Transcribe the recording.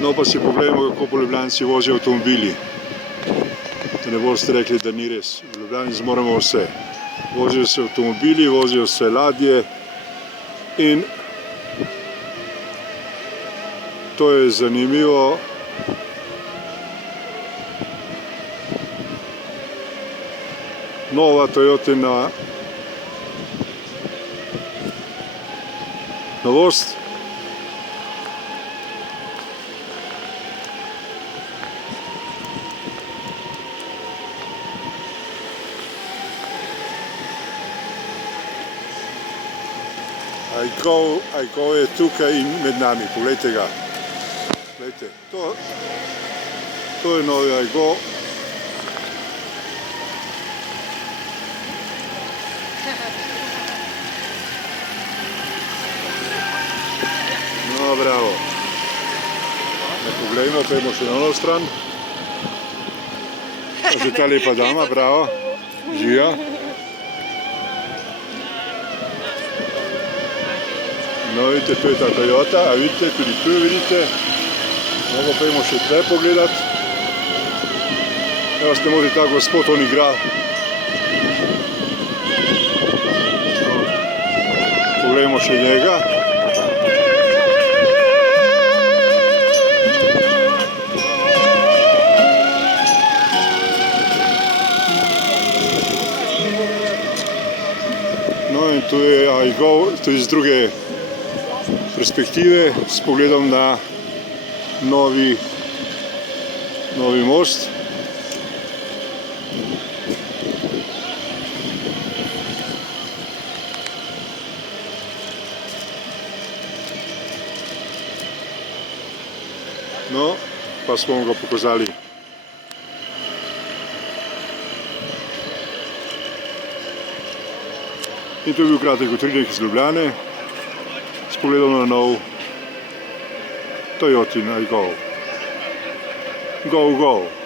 No, pa si poglejmo, kako po Ljubljani vozijo avtomobili. Da ne boste rekli, da ni res. V Ljubljani zmoremo vse. Vozijo se avtomobili, vozijo se ladje in to je zanimivo. Nova Toyotina novost. Aygo je tukaj in med nami, poglejte ga. Poglejte, to je novi Aygo. No, bravo. Poglejmo, pojmo še na ono stran. Že ta lepa dama, bravo. Žija. No, vidite, tu je ta Toyota, a vidite, tudi tu jo vidite. No, pa pojmo še tle pogledat. Evo, ste možete ta gospod, on igra. Poglejmo še njega. No, in tu je Aygo, tudi z druge perspektive, s pogledom na novi most. No, pa smo ga pokazali. In to je bil kratek utrinek iz Ljubljane s pogledom na nov Toyotin Aygo. Go, go!